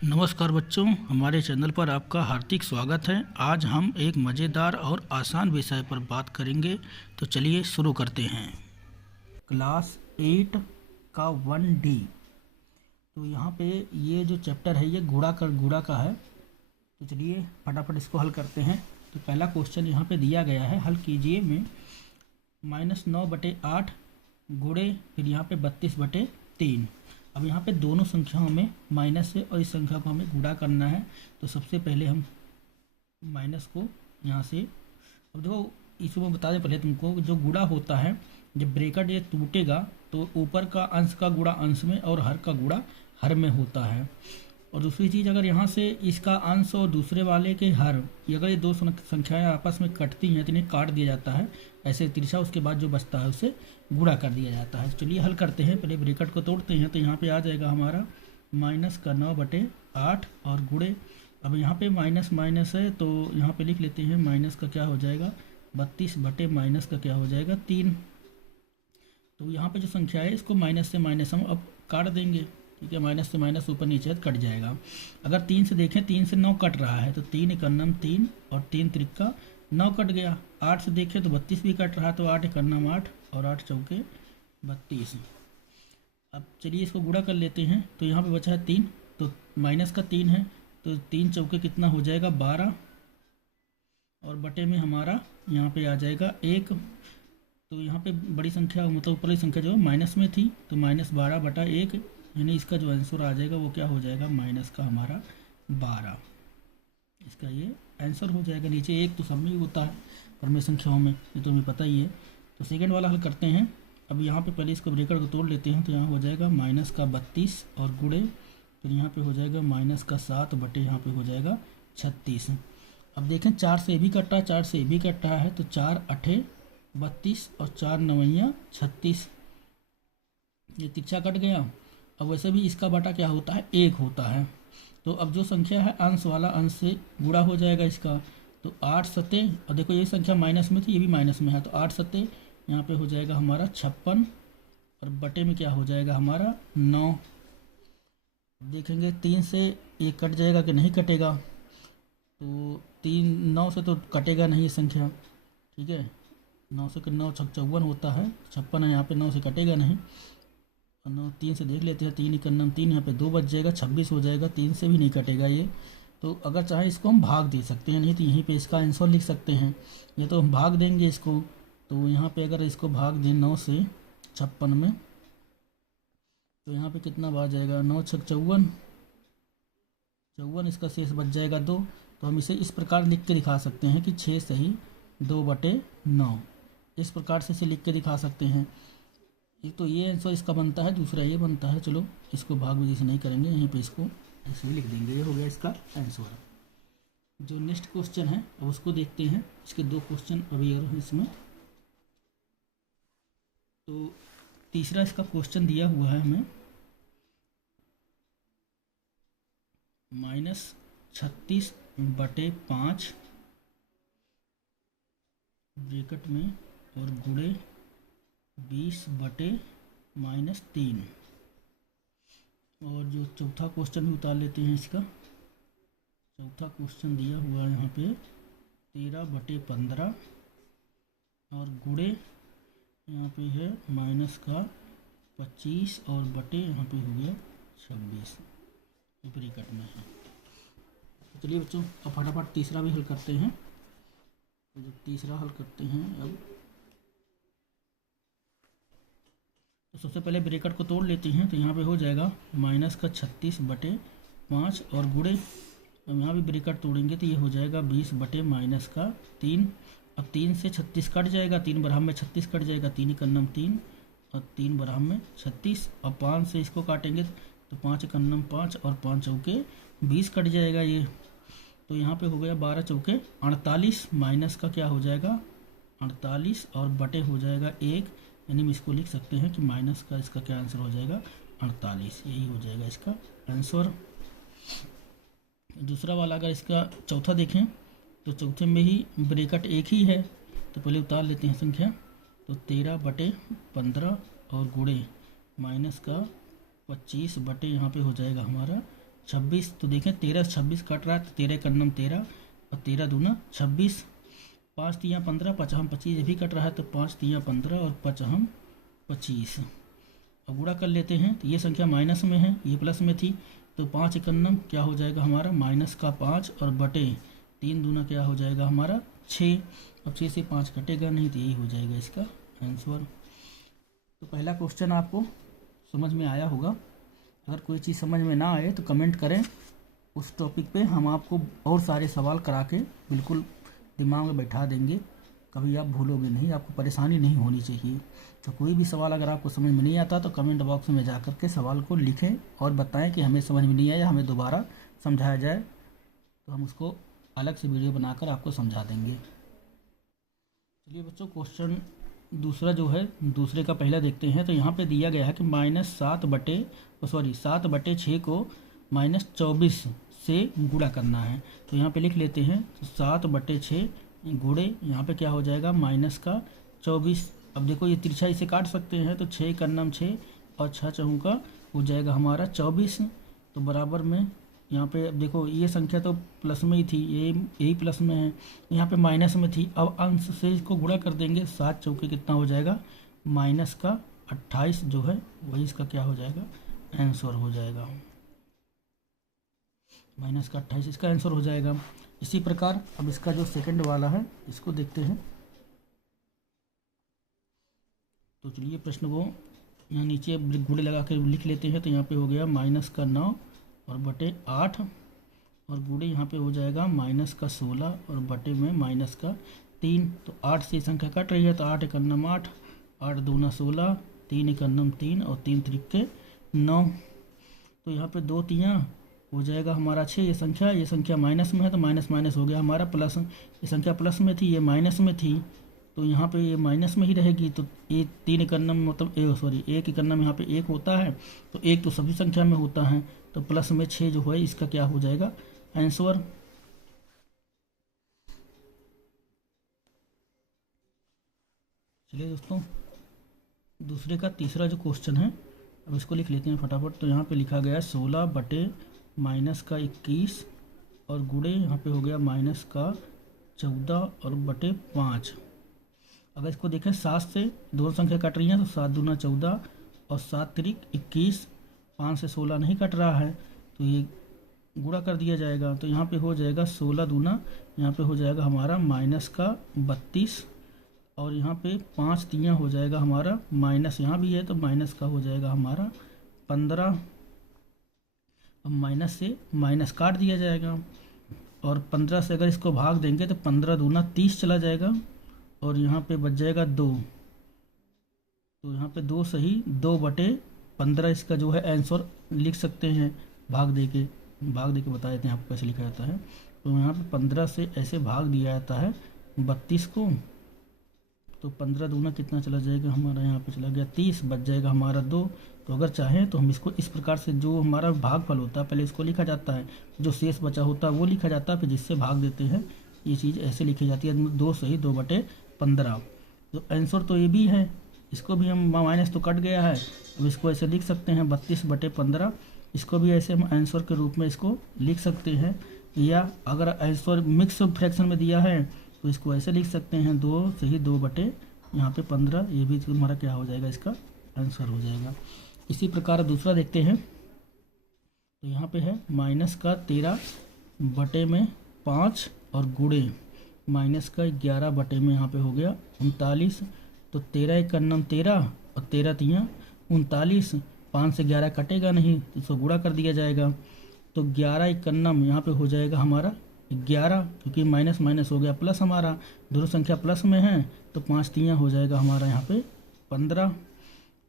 नमस्कार बच्चों, हमारे चैनल पर आपका हार्दिक स्वागत है। आज हम एक मज़ेदार और आसान विषय पर बात करेंगे, तो चलिए शुरू करते हैं। क्लास 8 का 1D। तो यहाँ पे ये जो चैप्टर है ये गुणा का है। तो चलिए फटाफट इसको हल करते हैं। तो पहला क्वेश्चन यहाँ पे दिया गया है, हल कीजिए में -9/8 गुणे फिर यहाँ पे 32/3। अब यहाँ पे दोनों संख्याओं में माइनस है और इस संख्या को हमें गुणा करना है। तो सबसे पहले हम माइनस को यहाँ से, अब देखो इसको मैं बता दें पहले तुमको, जो गुणा होता है जब ब्रैकेट ये टूटेगा तो ऊपर का अंश का गुणा अंश में और हर का गुणा हर में होता है। और दूसरी चीज़, अगर यहाँ से इसका अंश और दूसरे वाले के हर, अगर ये दो संख्याएं आपस में कटती हैं तो इन्हें काट दिया जाता है ऐसे तिरछा, उसके बाद जो बचता है उसे गुणा कर दिया जाता है। चलिए हल करते हैं, पहले ब्रैकेट को तोड़ते हैं। तो यहाँ पे आ जाएगा हमारा -9/8 और गुणे, अब यहाँ पे माइनस माइनस है तो यहाँ पे लिख लेते हैं माइनस का क्या हो जाएगा 32 बटे माइनस का क्या हो जाएगा 3। तो यहाँ पे जो संख्या है इसको माइनस से माइनस हम अब काट देंगे, ठीक है। माइनस से माइनस ऊपर नीचे कट जाएगा। अगर 3 से देखें, 3 से 9 कट रहा है तो 3 एकन्नम 3 और 3 त्रिका 9 कट गया। 8 से देखें तो 32 भी कट रहा है तो 8 एकन्नम 8 और 8 चौके 32। अब चलिए इसको गुणा कर लेते हैं। तो यहाँ पे बचा है 3, तो माइनस का 3 है तो 3 चौके कितना हो जाएगा 12 और बटे में हमारा यहाँ पे आ जाएगा 1। तो यहाँ पे बड़ी संख्या मतलब ऊपरली संख्या जो माइनस में थी तो -12/1, यानी इसका जो आंसर आ जाएगा वो क्या हो जाएगा माइनस का हमारा 12। इसका ये आंसर हो जाएगा। नीचे 1 तो सब में ही होता है क्रमिक संख्याओं में, ये तो हमें पता ही है। तो सेकंड वाला हल करते हैं। अब यहाँ पे पहले इसको ब्रैकेट को तोड़ लेते हैं। तो यहाँ हो जाएगा -32 और गुणे फिर यहाँ पे हो जाएगा -7 बटे यहाँ पे हो जाएगा 36। अब देखें 4 से भी कट रहा है, 4 से भी कट रहा है तो 4 8 32 और 4 9 36, ये तिरछा कट गया। अब वैसे भी इसका बटा क्या होता है 1 होता है। तो अब जो संख्या है अंश वाला अंश से गुणा हो जाएगा इसका। तो 8 सते, और देखो ये संख्या माइनस में थी, ये भी माइनस में है, तो 8 सते यहाँ पे हो जाएगा हमारा 56 और बटे में क्या हो जाएगा हमारा 9। देखेंगे 3 से ये कट जाएगा कि नहीं कटेगा, तो 3 9 से तो कटेगा नहीं ये संख्या, ठीक है। 9 से 9 54 होता है, 56 है यहाँ पे, 9 से कटेगा नहीं। और 9 3 से देख लेते हैं, 3 एकन्नम 3, यहाँ पे 2 बच जाएगा, 26 हो जाएगा, 3 से भी नहीं कटेगा ये। तो अगर चाहे इसको हम भाग दे सकते हैं, नहीं तो यहीं पे इसका आंसर लिख सकते हैं। ये तो हम भाग देंगे इसको, तो यहाँ पे अगर इसको भाग दें 9 से 56 में तो यहाँ पे कितना बच जाएगा 9 6 54, इसका शेष बच जाएगा 2। तो हम इसे इस प्रकार लिख के दिखा सकते हैं कि 6 सही 2/9, इस प्रकार से इसे लिख के दिखा सकते हैं। एक तो ये आंसर इसका बनता है, दूसरा ये बनता है। चलो इसको भाग विधि से नहीं करेंगे, यहीं पे इसको ऐसे ही लिख देंगे, ये हो गया इसका आंसर। जो नेक्स्ट क्वेश्चन है अब उसको देखते हैं। इसके 2 क्वेश्चन अभी और हैं इसमें। तो तीसरा इसका क्वेश्चन दिया हुआ है हमें -36/5 ब्रैकेट में और गुणे 20/-3। और जो चौथा क्वेश्चन भी उतार लेते हैं। इसका चौथा क्वेश्चन दिया हुआ है यहाँ पे 13/15 और गुणे यहाँ पे है माइनस का 25 और बटे यहाँ पे हो गया 26 ब्रैकेट में है। तो चलिए बच्चों अब फटाफट तीसरा भी हल करते हैं। तो जब तीसरा हल करते हैं अब, तो सबसे पहले ब्रैकेट को तोड़ लेते हैं। तो यहाँ पे हो जाएगा -36/5 और गुणे, अब यहाँ भी ब्रैकेट तोड़ेंगे तो ये हो जाएगा 20/-3। अब 3 से 36 कट जाएगा, 3 बराबर में 36 कट जाएगा, 3 एकन्नम 3 और 3 बराबर में 36। अब 5 से इसको काटेंगे तो 5 एकन्नम 5 और 5 चौके 20 कट जाएगा ये। तो यहाँ पे हो गया 12 चौके 48, माइनस का क्या हो जाएगा 48 और बटे हो जाएगा 1, यानी हम इसको लिख सकते हैं कि माइनस का इसका क्या आंसर हो जाएगा 48, यही हो जाएगा इसका आंसर। दूसरा वाला अगर इसका चौथा देखें तो चौथे में ही ब्रैकेट 1 ही है, तो पहले उतार लेते हैं संख्या। तो 13/15 और गुणे माइनस का 25 बटे यहाँ पे हो जाएगा हमारा 26, तो देखें 13 से 26 कट रहा है, तो 13 का नम 13 और 13 दूना 26, 5 तियाँ 15, 5 हम 25, ये भी कट रहा है, तो 5 तियाँ 15 और 5 हम 25। अब गुणा कर लेते हैं, तो ये संख्या माइनस में है, ये प्लस में थी, तो 5 एकन्नम क्या हो जाएगा हमारा माइनस का 5 और बटे 3 दूना क्या हो जाएगा हमारा 6। अब 6 से 5 कटेगा नहीं, तो यही हो जाएगा इसका आंसर। तो पहला क्वेश्चन आपको समझ में आया होगा। अगर कोई चीज़ समझ में ना आए तो कमेंट करें, उस टॉपिक पे हम आपको और सारे सवाल करा के बिल्कुल दिमाग में बैठा देंगे, कभी आप भूलोगे नहीं, आपको परेशानी नहीं होनी चाहिए। तो कोई भी सवाल अगर आपको समझ में नहीं आता तो कमेंट बॉक्स में जा कर के सवाल को लिखें और बताएं कि हमें समझ में नहीं आया, हमें दोबारा समझाया जाए, तो हम उसको अलग से वीडियो बनाकर आपको समझा देंगे। चलिए बच्चों, क्वेश्चन दूसरा जो है, दूसरे का पहला देखते हैं। तो यहाँ पे दिया गया है कि -7/6 को -24 से गुणा करना है। तो यहाँ पे लिख लेते हैं, तो 7/6 गुणे यहाँ पे क्या हो जाएगा -24। अब देखो ये तिरछा इसे काट सकते हैं, तो 6 का नम 6 और 6 चौका हो जाएगा हमारा 24। तो बराबर में यहाँ पे अब देखो ये संख्या तो प्लस में ही थी, यही प्लस में है, यहाँ पे माइनस में थी। अब अंश से इसको गुणा कर देंगे, 7 चौके कितना हो जाएगा -28 जो है वही इसका क्या हो जाएगा आंसर हो जाएगा, -28 इसका आंसर हो जाएगा। इसी प्रकार अब इसका जो सेकंड वाला है इसको देखते हैं। तो चलिए प्रश्न को यहाँ नीचे गुणे लगा कर लिख लेते हैं। तो यहाँ पे हो गया -9 और बटे 8 और गुणे यहाँ पे हो जाएगा -16 और बटे में -3। तो 8 से संख्या कट रही है, तो 8 एकन्नम 8, 8 दूना 16, 3 एकन्नम 3 और 3 त्रिके 9। तो यहाँ पे 2 तियाँ हो जाएगा हमारा 6। ये संख्या माइनस में है, तो माइनस माइनस हो गया हमारा प्लस। ये संख्या प्लस में थी, ये माइनस में थी, तो यहाँ पे ये माइनस में ही रहेगी। तो ये 3 एकन्नम मतलब एक एकन्नम यहाँ पे 1 होता है, तो 1 तो सभी संख्या में होता है, तो प्लस में 6 जो है इसका क्या हो जाएगा आंसर। चलिए दोस्तों, दूसरे का तीसरा जो क्वेश्चन है अब इसको लिख लेते हैं फटाफट। तो यहाँ पे लिखा गया 16 बटे -21 और गुणे यहाँ पे हो गया -14 और बटे 5। अगर इसको देखें 7 से दोनों संख्या कट रही हैं, तो 7 दूना 14 और 7 त्रिक 21, 5 से 16 नहीं कट रहा है, तो ये गुणा कर दिया जाएगा। तो यहाँ पे हो जाएगा 16 दूना, यहाँ पे हो जाएगा हमारा -32 और यहाँ पे 5 तियाँ हो जाएगा हमारा माइनस, यहाँ भी है तो माइनस का हो जाएगा हमारा 15। अब माइनस से माइनस काट दिया जाएगा और 15 से अगर इसको भाग देंगे तो 15 दूना 30 चला जाएगा और यहाँ पे बच जाएगा 2। तो यहाँ पे 2 सही 2/15 इसका जो है आंसर लिख सकते हैं। भाग दे के बता देते हैं आपको कैसे लिखा जाता है। तो यहाँ पे 15 से ऐसे भाग दिया जाता है 32 को, तो 15 दूना कितना चला जाएगा हमारा, यहाँ पे चला गया 30, बच जाएगा हमारा 2। तो अगर चाहें तो हम इसको इस प्रकार से, जो हमारा भागफल होता है पहले इसको लिखा जाता है, जो शेष बचा होता है वो लिखा जाता है, फिर जिससे भाग देते हैं ये चीज़ ऐसे लिखी जाती है 2 सही 2/15। तो आंसर तो ये भी है, इसको भी हम माइनस तो कट गया है, अब इसको ऐसे लिख सकते हैं 32/15। इसको भी ऐसे हम आंसर के रूप में इसको लिख सकते हैं, या अगर आंसर मिक्स फ्रैक्शन में दिया है तो इसको ऐसे लिख सकते हैं 2 सही 2/15। ये भी तुम्हारा क्या हो जाएगा, इसका आंसर हो जाएगा। इसी प्रकार दूसरा देखते हैं। तो यहाँ पे है -13/5 और गुणे -11/में यहाँ पे हो गया 39। तो 13 एकन्नम 13 और 13 तियाँ 39, 5 से 11 कटेगा नहीं तो इसको गुणा कर दिया जाएगा। तो 11 एकन्नम यहाँ पे हो जाएगा हमारा 11, क्योंकि माइनस माइनस हो गया प्लस, हमारा दोनों संख्या प्लस में है, तो 5 तियाँ हो जाएगा हमारा यहाँ पे 15।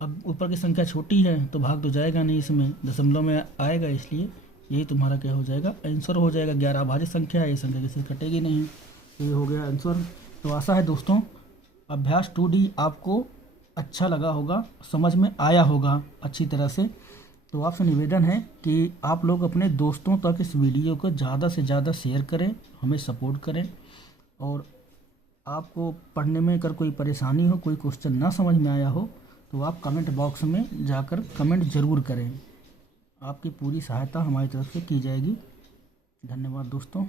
अब ऊपर की संख्या छोटी है तो भाग तो जाएगा नहीं, इसमें दशमलव में आएगा, इसलिए यही तुम्हारा क्या हो जाएगा आंसर हो जाएगा। 11 अभाज्य संख्या है, ये संख्या किसी कटेगी नहीं, तो ये हो गया आंसर। तो आशा है दोस्तों अभ्यास 2D आपको अच्छा लगा होगा, समझ में आया होगा अच्छी तरह से। तो आपसे निवेदन है कि आप लोग अपने दोस्तों तक इस वीडियो को ज़्यादा से ज़्यादा शेयर करें, हमें सपोर्ट करें, और आपको पढ़ने में अगर कोई परेशानी हो, कोई क्वेश्चन ना समझ में आया हो, तो आप कमेंट बॉक्स में जाकर कमेंट ज़रूर करें। आपकी पूरी सहायता हमारी तरफ से की जाएगी। धन्यवाद दोस्तों।